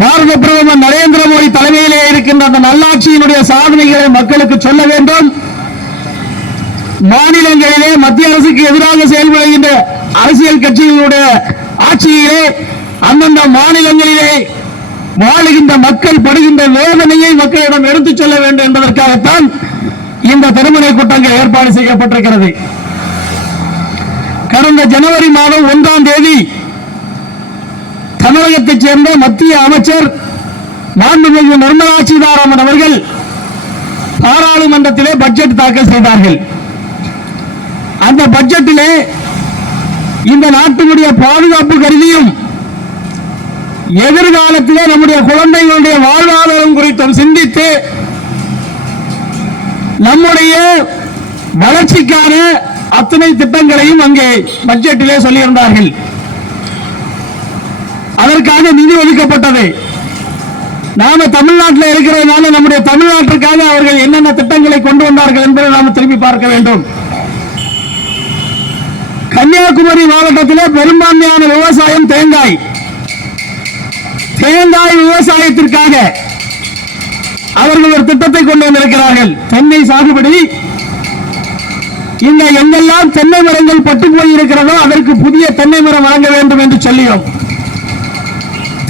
பாரத பிரதமர் நரேந்திர மோடி தலைமையிலே இருக்கின்ற அந்த நல்லாட்சியினுடைய சாதனைகளை மக்களுக்கு சொல்ல வேண்டும். மாநிலங்களிலே மத்திய அரசுக்கு எதிராக செயல்படுகின்ற அரசியல் கட்சிகளுடைய ஆட்சியிலே அந்தந்த மாநிலங்களிலே வாழுகின்ற மக்கள் படுகின்ற வேதனையை மக்களிடம் எடுத்துச் சொல்ல வேண்டும் என்பதற்காகத்தான் இந்த திருமண கூட்டங்கள் ஏற்பாடு செய்யப்பட்டிருக்கிறது. கடந்த ஜனவரி மாதம் 1ஆம் தேதி தமிழகத்தைச் சேர்ந்த மத்திய அமைச்சர் மாண்புமிகு நிர்மலா சீதாராமன் அவர்கள் பாராளுமன்றத்திலே பட்ஜெட் தாக்கல் செய்தார்கள். அந்த பட்ஜெட்டிலே இந்த நாட்டினுடைய பாதுகாப்பு கருதியும் எதிர்காலத்திலே நம்முடைய குழந்தைகளுடைய வாழ்வாதாரம் குறித்தும் சிந்தித்து நம்முடைய வளர்ச்சிக்கான அத்தனை திட்டங்களையும் அங்கே பட்ஜெட்டிலே சொல்லியிருந்தார்கள். அதற்காக நிதி ஒதுக்கப்பட்டது. நாம தமிழ்நாட்டில் இருக்கிறதுனால நம்முடைய தமிழ்நாட்டிற்காக அவர்கள் என்னென்ன திட்டங்களை கொண்டு வந்தார்கள் என்பதை நாம் திரும்பி பார்க்க வேண்டும். கன்னியாகுமரி மாவட்டத்திலே பெரும்பான்மையான விவசாயம் தேங்காய் விவசாயத்திற்காக அவர்கள் ஒரு திட்டத்தை கொண்டு வந்திருக்கிறார்கள். தென்னை சாகுபடி, இந்த எங்கெல்லாம் தென்னை மரங்கள் பட்டு போயிருக்கிறதோ அதற்கு புதிய தென்னை மரம் வழங்க வேண்டும் என்று சொல்லியும்,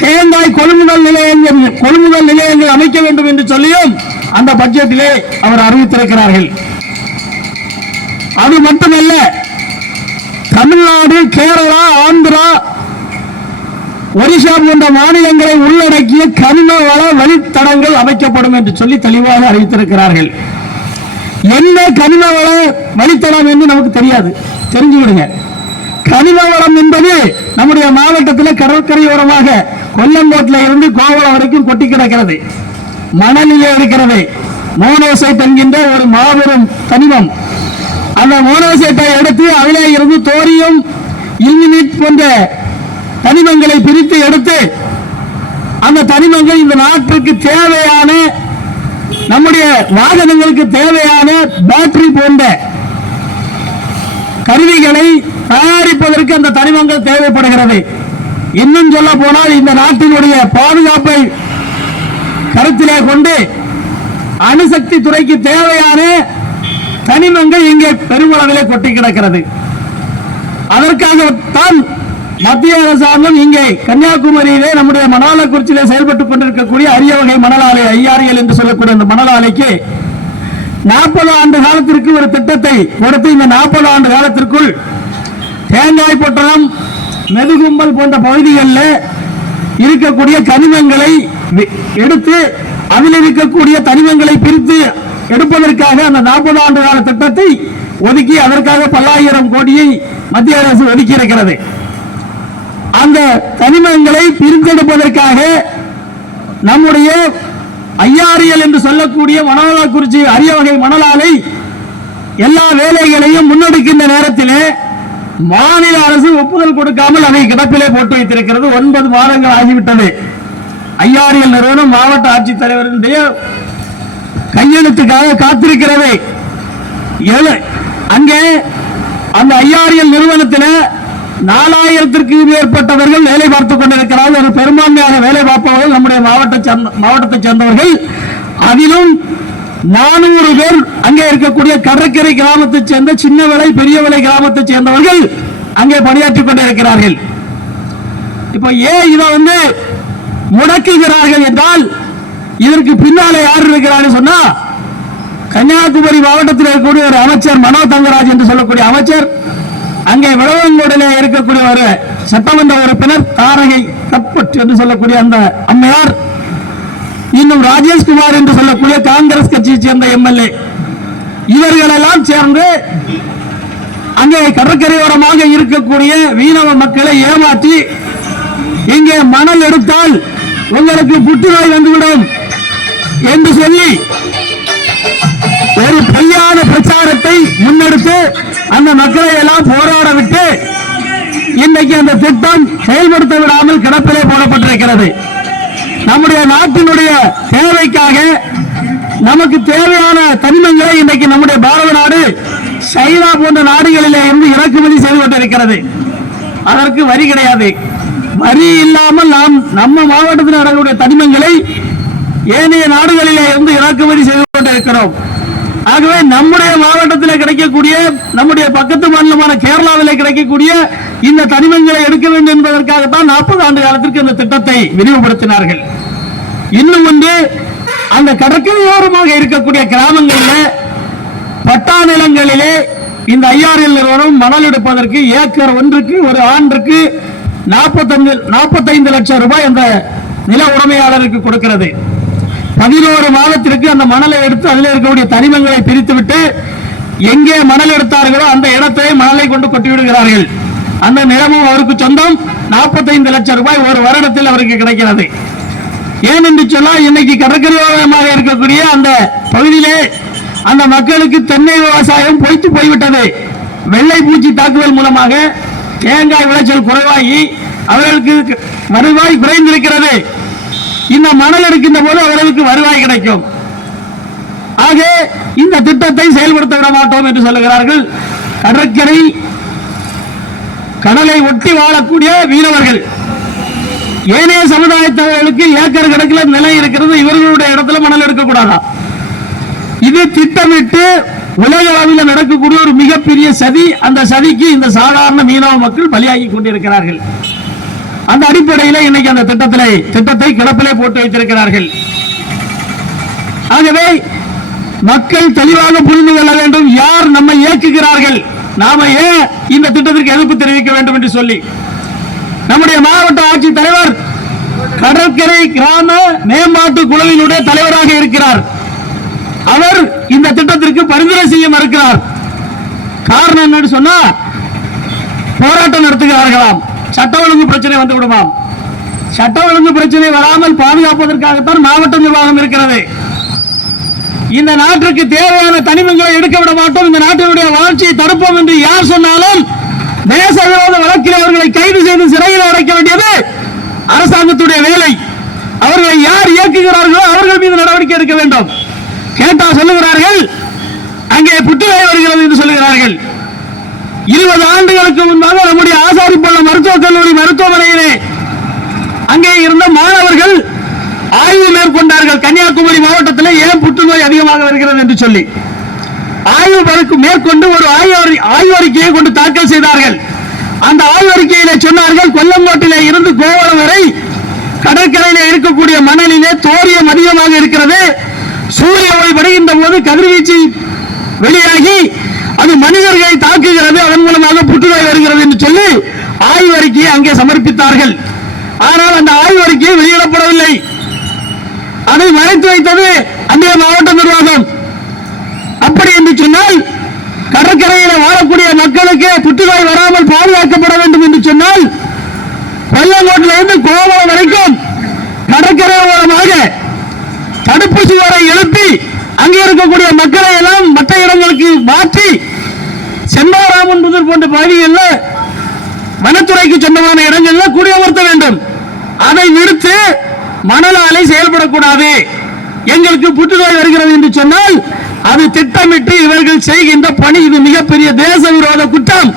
தேங்காய் கொள்முதல் நிலையங்கள் அமைக்க வேண்டும் என்று சொல்லியும் அந்த பட்ஜெட்டிலே அவர் அறிவித்திருக்கிறார்கள். அது மட்டுமல்ல, தமிழ்நாடு, கேரளா, ஆந்திரா, ஒரிசா போன்ற மாநிலங்களை உள்ளடக்கிய கனிம வள வழித்தடங்கள் அமைக்கப்படும் என்று சொல்லி தெளிவாக அறிவித்திருக்கிறார்கள். என்ன கனிம வள வழித்தடம் என்று நமக்கு தெரியாது, தெரிஞ்சுவிடுங்க. கனிம வளம் என்பது நம்முடைய மாவட்டத்தில் கடற்கரையோரமாக கொல்லங்கோட்டில் இருந்து கோவளம் வரைக்கும் கொட்டி கிடக்கிறது. மணலிலே இருக்கிறது மோனோசைட் என்கின்ற ஒரு மாபெரும் கனிமம். அந்த மோனோசைட்டை எடுத்து அதிலே இருந்து தோரியம், இல்மினேட் போன்ற தனிமங்களை பிரித்து எடுத்து அந்த தனிமங்கள் இந்த நாட்டிற்கு தேவையான, நம்முடைய வாகனங்களுக்கு தேவையான பேட்டரி போன்ற கருவிகளை தயாரிப்பதற்கு அந்த தனிமங்கள் தேவைப்படுகிறது. இன்னும் சொல்ல போனால் இந்த நாட்டினுடைய பாதுகாப்பை கருத்திலே கொண்டு அணுசக்தி துறைக்கு தேவையான தனிமங்கள் இங்கே பெருமளவிலே கொட்டி கிடக்கிறது. அதற்காகத்தான் மத்திய அரசாங்கம் இங்கே கன்னியாகுமரியிலே நம்முடைய மணாலக்குறிச்சியிலே செயல்பட்டுக் கொண்டிருக்கக்கூடிய அரிய வகை மணல் ஆலை IRL என்று சொல்லக்கூடிய அந்த மணல் ஆலைக்கு 40 ஆண்டு காலத்திற்கு ஒரு திட்டத்தை கொடுத்து இந்த 40 ஆண்டு காலத்திற்குள் தேங்காய்பட்டணம், மெதுகும்பல் போன்ற பகுதிகளில் இருக்கக்கூடிய கனிமங்களை எடுத்து அதில் இருக்கக்கூடிய தனிமங்களை பிரித்து எடுப்பதற்காக அந்த 40 ஆண்டு கால திட்டத்தை ஒதுக்கி அதற்காக பல்லாயிரம் கோடியை மத்திய அரசு ஒதுக்கி இருக்கிறது. அந்த கனிமங்களை பிரித்தெடுப்பதற்காக நம்முடைய IRL என்று சொல்லக்கூடிய மணாலக்குறிச்சி அரிய வகை மணல் ஆலை எல்லா வேலைகளையும் முன்னெடுக்கின்ற நேரத்தில் மாநில அரசு ஒப்புதல் கொடுக்காமல் அதை கிடப்பிலே போட்டு வைத்திருக்கிறது. 9 மாதங்கள் ஆகிவிட்டது. IRL நிறுவனம் மாவட்ட ஆட்சித்தலைவருடைய கையெழுத்துக்காக காத்திருக்கிறது. அங்கே அந்த IRL நிறுவனத்தில் 4000த்திற்கு மேற்பட்டவர்கள் வேலை பார்த்துக் கொண்டிருக்கிறார்கள். ஒரு பெரும்பான்மையாக வேலை பார்ப்பவர்கள் நம்முடைய மாவட்டத்தை சேர்ந்தவர்கள். அதிலும் 400 பேர் அங்கே இருக்கக்கூடிய கடற்கரை கிராமத்தை சேர்ந்த சின்ன விலை பெரிய விலை கிராமத்தை சேர்ந்தவர்கள் அங்கே பணியாற்றிக் கொண்டிருக்கிறார்கள். இப்ப ஏன் இதை முடக்குகிறார்கள் என்றால் இதற்கு பின்னாலே யார் இருக்கிறார்கள் சொன்னா, கன்னியாகுமரி மாவட்டத்தில் இருக்கக்கூடிய ஒரு அமைச்சர் மனோ தங்கராஜ் என்று சொல்லக்கூடிய அமைச்சர், அங்கே விளவங்கோடிலே இருக்கக்கூடிய ஒரு சட்டமன்ற உறுப்பினர் தாரகை கட்பட் என்று சொல்லக்கூடிய அந்த அம்மையார், இன்னும் ராஜேஷ்குமார் என்று சொல்லக்கூடிய காங்கிரஸ் கட்சியை சேர்ந்த MLA, இவர்களெல்லாம் சேர்ந்து அங்கே கடற்கரையோரமாக இருக்கக்கூடிய மீனவ மக்களை ஏமாற்றி இங்கே மணல் எடுத்தால் உங்களுக்கு புற்றுநோய் வந்துவிடும் என்று சொல்லி ஒரு பொய்யான பிரச்சாரத்தை முன்னெடுத்து அந்த மக்களை எல்லாம் போராட விட்டு இன்றைக்கு அந்த திட்டம் செயல்படுத்த விடாமல் கிடப்பிலே போடப்பட்டிருக்கிறது. நம்முடைய நாட்டினுடைய தேவைக்காக நமக்கு தேவையான தனிமங்களை இன்றைக்கு நம்முடைய பாரத நாடு சைனா போன்ற நாடுகளிலே இருந்து இறக்குமதி செய்து கொண்டிருக்கிறது. அதற்கு வரி கிடையாது. வரி இல்லாமல் நாம் நம்ம மாவட்டத்தில் நடக்கக்கூடிய தனிமங்களை ஏனைய நாடுகளிலே இருந்து இறக்குமதி செய்து கொண்டிருக்கிறோம். ஆகவே நம்முடைய மாவட்டத்தில் கிடைக்கக்கூடிய, நம்முடைய பக்கத்து மாநிலமான கேரளாவில் கிடைக்கக்கூடிய இந்த தனிமங்களை எடுக்க வேண்டும் என்பதற்காகத்தான் 40 ஆண்டு காலத்திற்கு இந்த திட்டத்தை விரிவுபடுத்தினார்கள். இன்னும் ஒன்று, அந்த கடற்கரையோரமாக இருக்கக்கூடிய கிராமங்களில் பட்டா நிலங்களிலே இந்த ஐஆர்எல் நிறுவனம் மணல் எடுப்பதற்கு ஏக்கர் ஒன்றுக்கு ஒரு ஆண்டுக்கு 45 லட்சம் ரூபாய் அந்த நில உடைமையாளருக்கு கொடுக்கிறது. 11 மாதத்திற்கு அந்த மணலை எடுத்து அதில் இருக்கக்கூடிய தனிமங்களை பிரித்துவிட்டு எங்கே மணல் எடுத்தார்களோ அந்த இடத்தை மணலை கொண்டு கொட்டி விடுகிறார்கள். அந்த நிலமும் அவருக்கு சொந்தம். 45 லட்சம் ரூபாய் ஒரு வருடத்தில் அவருக்கு கிடைக்கிறது. ஏனென்று சொன்னால் இன்னைக்கு கடற்கரையோரமாக இருக்கக்கூடிய அந்த பகுதியிலே அந்த மக்களுக்கு தென்னை விவசாயம் பொய்த்து போய்விட்டது. வெள்ளை பூச்சி தாக்குதல் மூலமாக தேங்காய் விளைச்சல் குறைவாகி அவர்களுக்கு வருவாய் குறைந்திருக்கிறது. இந்த மணல் எடுக்கின்ற போது அவர்களுக்கு வருவாய் கிடைக்கும். ஆக இந்த திட்டத்தை செயல்படுத்த விட மாட்டோம் என்று சொல்லுகிறார்கள். கடற்கரை கடலை ஒட்டி வாழக்கூடிய மீனவர்கள், ஏனைய சமுதாயத்தவர்களுக்கு ஏக்கர் கணக்கில் நிலம் இருக்கிறது, இவர்களுடைய இடத்துல மணல் எடுக்கக்கூடாதா? இது திட்டமிட்டு உலக அளவில் நடக்கக்கூடிய ஒரு மிகப்பெரிய சதி. அந்த சதிக்கு இந்த சாதாரண மீனவ மக்கள் பலியாகி கொண்டிருக்கிறார்கள். அந்த அடிப்படையில் இன்னைக்கு அந்த திட்டத்தை கிடப்பிலே போட்டு வைத்திருக்கிறார்கள். ஆகவே மக்கள் தெளிவாக புரிந்து கொள்ள வேண்டும், யார் நம்மை இயக்குகிறார்கள், நாம ஏன் இந்த திட்டத்திற்கு எதிர்ப்பு தெரிவிக்க வேண்டும் என்று சொல்லி. நம்முடைய மாவட்ட ஆட்சித் தலைவர் கடற்கரை கிராம மேம்பாட்டு குழுவினுடைய தலைவராக இருக்கிறார். அவர் இந்த திட்டத்திற்கு பரிந்துரை செய்ய மறுக்கிறார். காரணம் என்னன்னு சொன்னா, போராட்டம் நடத்துகிறார்களாம், சட்ட ஒழுங்கு பிரச்சனை வந்து விடுமாம். சட்ட ஒழுங்கு பிரச்சனை வராமல் பாதுகாப்பதற்காகத்தான் மாவட்ட நிர்வாகம் இருக்கிறது. இந்த நாட்டிற்கு தேவையான தனிமங்களை எடுக்க விட மாட்டோம், இந்த நாட்டினுடைய வளர்ச்சியை தடுப்போம் என்று யார் சொன்னாலும் தேச விரோத வழக்கில் அவர்களை கைது செய்து சிறையில் அடைக்க வேண்டியது அரசாங்கத்துடைய வேலை. அவர்களை யார் இயக்குகிறார்களோ அவர்கள் மீது நடவடிக்கை எடுக்க வேண்டும். கேட்டா சொல்லுகிறார்கள் அங்கே புற்றுநோய் வருகிறது என்று சொல்லுகிறார்கள். 20 ஆண்டுகளுக்கு முன்பாக நம்முடைய ஆசாரிப்பள்ளம் மருத்துவக் கல்லூரி மருத்துவமனையிலே அங்கே இருந்த மாணவர்கள் ஆய்வு மேற்கொண்டார்கள். கன்னியாகுமரி மாவட்டத்தில் ஏன் புற்றுநோய் அதிகமாக வருகிறது என்று சொல்லி ஆய்வு மேற்கொண்டு ஒரு ஆய்வறிக்கையை கொண்டு தாக்கல் செய்தார்கள். அந்த ஆய்வறிக்கையிலே சொன்னார்கள், கொல்லங்கோட்டிலே இருந்து கோவளம் வரை கடற்கரையிலே இருக்கக்கூடிய மணலிலே தோரியம் அதிகமாக இருக்கிறது. சூரிய ஒளி படுகின்ற போது கதிர்வீச்சு வெளியாகி அது மனிதர்களை தாக்குகிறது, அதன் மூலமாக புற்றுநோய் வருகிறது என்று சொல்லி ஆய்வறிக்கையை அங்கே சமர்ப்பித்தார்கள். ஆனால் அந்த ஆய்வறிக்கை வெளியிடப்படவில்லை. அதை மறைத்து வைத்தது அந்த மாவட்ட நிர்வாகம். அப்படி என்று சொன்னால் கடற்கரையில் வாழக்கூடிய மக்களுக்கு புற்றுநோய் வராமல் பாதுகாக்கப்பட வேண்டும் என்று சொன்னால் கொல்லங்கோட்டிலிருந்து கோவளம் வரைக்கும் கடற்கரை மூலமாக தடுப்பு சுவரை எழுப்பி அங்கே இருக்கக்கூடிய மக்களை எல்லாம் மற்ற இடங்களுக்கு மாற்றி செம்பாராமன் புதூர் போன்ற பகுதிகளில் வனத்துறைக்கு சொந்தமான இடங்களில் குடியமர்த்த வேண்டும். அதை நிறுத்தி மணல் ஆலை செயல்படக்கூடாது. எங்களுக்கு புற்றுநோய் வருகிறது என்று சொன்னால் அது திட்டமிட்டு இவர்கள் செய்கின்ற பணி, இது மிகப்பெரிய தேச விரோத குற்றம்.